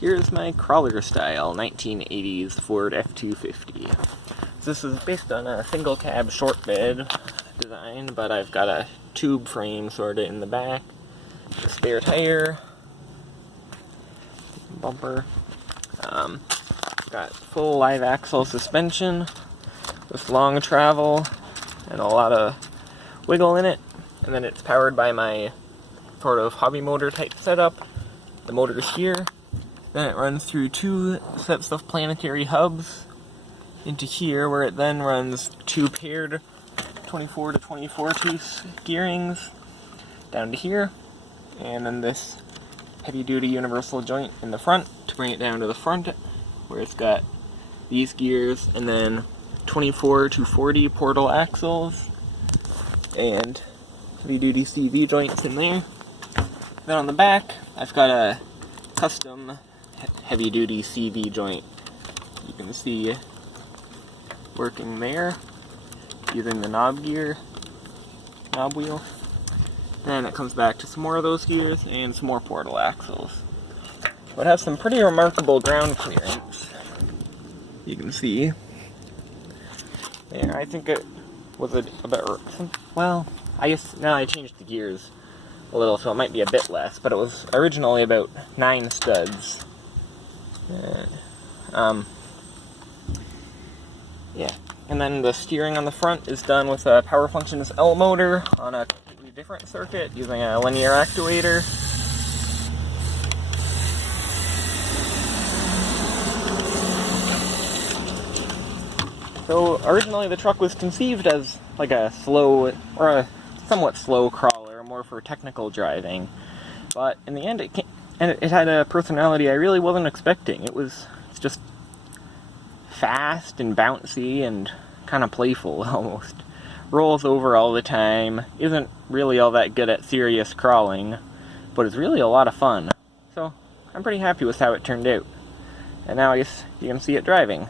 Here's my crawler style 1980s Ford F-250. This is based on a single cab short bed design, but I've got a tube frame sort of in the back, a spare tire, bumper. Got full live axle suspension with long travel and a lot of wiggle in it, and then it's powered by my sort of hobby motor type setup. The motor is here. Then it runs through two sets of planetary hubs into here, where it then runs two paired 24 to 24 tooth gearings down to here, and then this heavy duty universal joint in the front to bring it down to the front, where it's got these gears and then 24 to 40 portal axles and heavy duty CV joints in there. Then on the back I've got a custom heavy duty CV joint you can see working there using the knob wheel. Then it comes back to some more of those gears and some more portal axles. So it has some pretty remarkable ground clearance. You can see there. I think it was a bit, well, I changed the gears a little, so it might be a bit less, but it was originally about 9 studs. Yeah, and then the steering on the front is done with a Power Functions L motor on a completely different circuit using a linear actuator. So originally the truck was conceived as like a slow, or a somewhat slow crawler, more for technical driving. But in the end it had a personality I really wasn't expecting. It's just fast and bouncy and kind of playful almost. Rolls over all the time, isn't really all that good at serious crawling, but it's really a lot of fun. So I'm pretty happy with how it turned out. And now I guess you can see it driving.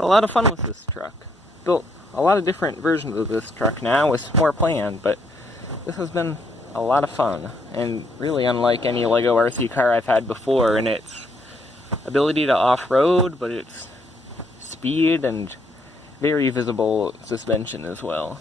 had a lot of fun with this truck. Built a lot of different versions of this truck now with more planned, but this has been a lot of fun, and really unlike any LEGO RC car I've had before in its ability to off-road, but its speed and very visible suspension as well.